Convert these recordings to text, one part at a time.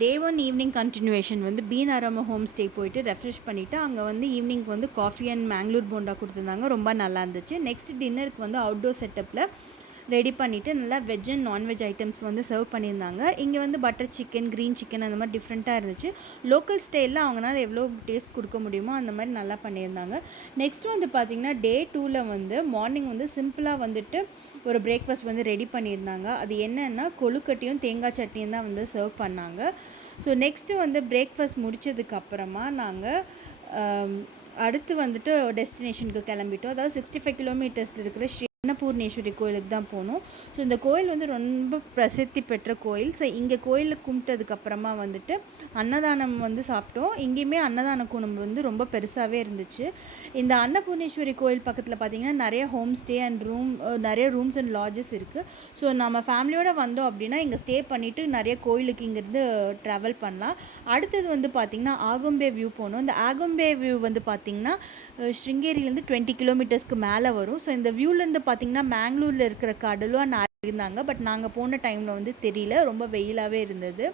டே 1 evening continuation வந்து been aroma home stay போயிட்டு refresh பண்ணிவிட்டு அங்கே வந்து ஈவினிங்க்கு வந்து காஃபி அண்ட் மேங்களூர் போண்டா கொடுத்துருந்தாங்க. ரொம்ப நல்லா இருந்துச்சு. நெக்ஸ்ட் டின்னருக்கு வந்து அவுட்டோர் செட்டப்பில் ரெடி பண்ணிவிட்டு நல்லா வெஜ் அண்ட் நான்வெஜ் ஐட்டம்ஸ் வந்து சர்வ் பண்ணியிருந்தாங்க. இங்கே வந்து பட்டர் சிக்கன், க்ரீன் சிக்கன் அந்த மாதிரி டிஃப்ரெண்ட்டாக இருந்துச்சு. லோக்கல் ஸ்டைலில் அவங்களால எவ்வளோ டேஸ்ட் கொடுக்க முடியுமோ அந்த மாதிரி நல்லா பண்ணியிருந்தாங்க. நெக்ஸ்ட் வந்து பார்த்திங்கன்னா டே 2ல் வந்து மார்னிங் வந்து சிம்பிளாக வந்துட்டு ஒரு பிரேக்ஃபாஸ்ட் வந்து ரெடி பண்ணியிருந்தாங்க. அது என்னென்னா கொழுக்கட்டையும் தேங்காய் சட்னியும் தான் வந்து சர்வ் பண்ணாங்க. ஸோ நெக்ஸ்ட்டு வந்து பிரேக்ஃபாஸ்ட் முடித்ததுக்கப்புறமா நாங்கள் அடுத்து வந்துட்டு டெஸ்டினேஷனுக்கு கிளம்பிட்டோம். அதாவது 65 கிலோமீட்டர்ஸில் இருக்கிற அன்னபூர்ணேஸ்வரி கோயிலுக்கு தான் போனோம். ஸோ இந்த கோயில் வந்து ரொம்ப பிரசித்தி பெற்ற கோயில். ஸோ இங்கே கோயிலில் கும்பிட்டதுக்கப்புறமா வந்துட்டு அன்னதானம் வந்து சாப்பிட்டோம். இங்கேயுமே அன்னதான குணம் வந்து ரொம்ப பெருசாகவே இருந்துச்சு. இந்த அன்னபூர்ணேஸ்வரி கோயில் பக்கத்தில் பார்த்திங்கன்னா நிறைய ஹோம் ஸ்டே அண்ட் நிறைய ரூம்ஸ் அண்ட் லாட்ஜஸ் இருக்குது. ஸோ நம்ம ஃபேமிலியோடு வந்தோம் அப்படின்னா இங்கே ஸ்டே பண்ணிவிட்டு நிறைய கோயிலுக்கு இங்கேருந்து ட்ராவல் பண்ணலாம். அடுத்தது வந்து பார்த்திங்கன்னா ஆகும்பே வியூ போனோம். இந்த ஆகும்பே வியூ வந்து பார்த்திங்கன்னா ஸ்ருங்கேரியிலேருந்து 20 கிலோமீட்டர்ஸ்க்கு மேலே வரும். ஸோ இந்த வியூலேருந்து பார்த்திங்கன்னா மேங்களூரில் இருக்கிற கடலும் இருந்தாங்க. பட் நாங்கள் போன டைமில் வந்து தெரியல, ரொம்ப வெயிலாகவே இருந்தது.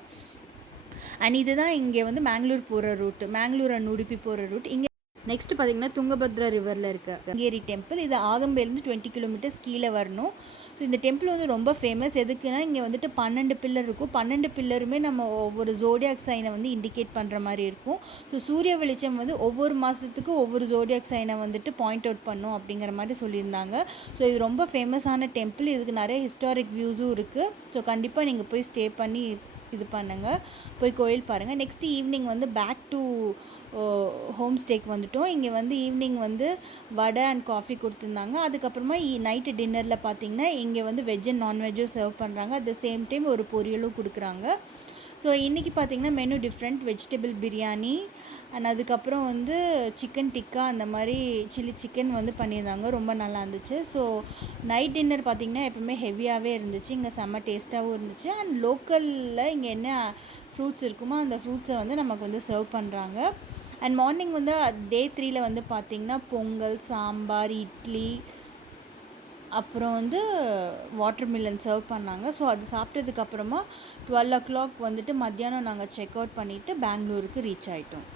அண்ட் இதுதான் இங்கே வந்து மேங்களூர் போகிற ரூட்டு, மேங்களூர் அண்ட் உடுப்பி போகிற ரூட். இங்கே நெக்ஸ்ட் பார்த்திங்கன்னா துங்கபத்ரா ரிவரில் இருக்க ஸ்ருங்கேரி டெம்பிள். இது ஆகம்பேலேருந்து 20 கிலோமீட்டர்ஸ் கீழே வரணும். ஸோ இந்த டெம்பிள் வந்து ரொம்ப ஃபேமஸ். எதுக்குன்னா இங்கே வந்துட்டு 12 பில்லர் இருக்கும். 12 பில்லருமே நம்ம ஒவ்வொரு ஜோடியாக் சைனை வந்து இண்டிகேட் பண்ணுற மாதிரி இருக்கும். ஸோ சூரிய வெளிச்சம் வந்து ஒவ்வொரு மாதத்துக்கும் ஒவ்வொரு ஜோடியாக் சைனை வந்துட்டு பாயிண்ட் அவுட் பண்ணும் அப்படிங்கிற மாதிரி சொல்லியிருந்தாங்க. ஸோ இது ரொம்ப ஃபேமஸான டெம்பிள். இதுக்கு நிறைய ஹிஸ்டாரிக் வியூஸும் இருக்குது. ஸோ கண்டிப்பாக நீங்கள் போய் ஸ்டே பண்ணி இது பண்ணுங்கள், போய் கோயில் பாருங்கள். நெக்ஸ்ட்டு ஈவினிங் வந்து பேக் டு ஹோம் ஸ்டேக்கு வந்துட்டோம். இங்கே வந்து ஈவினிங் வந்து வடை அண்ட் காஃபி கொடுத்துருந்தாங்க. அதுக்கப்புறமா நைட்டு டின்னரில் பார்த்திங்கன்னா இங்கே வந்து வெஜ் அண்ட் நான்வெஜ்ஜும் சர்வ் பண்ணுறாங்க. அட் த சேம் டைம் ஒரு பொரியலும் கொடுக்குறாங்க. ஸோ இன்றைக்கி பார்த்திங்கன்னா menu different. Vegetable biryani and அதுக்கப்புறம் வந்து சிக்கன் டிக்கா அந்த மாதிரி சில்லி சிக்கன் வந்து பண்ணியிருந்தாங்க. ரொம்ப நல்லா இருந்துச்சு. ஸோ நைட் டின்னர் பார்த்திங்கன்னா எப்போவுமே ஹெவியாகவே இருந்துச்சு. இங்கே செம்ம டேஸ்ட்டாகவும் இருந்துச்சு. அண்ட் லோக்கலில் இங்கே என்ன ஃப்ரூட்ஸ் இருக்குமோ அந்த ஃப்ரூட்ஸை வந்து நமக்கு வந்து சர்வ் பண்ணுறாங்க. அண்ட் மார்னிங் வந்து டே 3ல் வந்து பார்த்திங்கன்னா பொங்கல், சாம்பார், இட்லி, அப்புறம் வந்து வாட்டர் மில்லன் சர்வ் பண்ணாங்க. ஸோ அது சாப்பிட்டதுக்கப்புறமா 12 o'clock வந்துட்டு மத்தியானம் நாங்கள் செக் அவுட் பண்ணிவிட்டு பெங்களூருக்கு ரீச் ஆகிட்டோம்.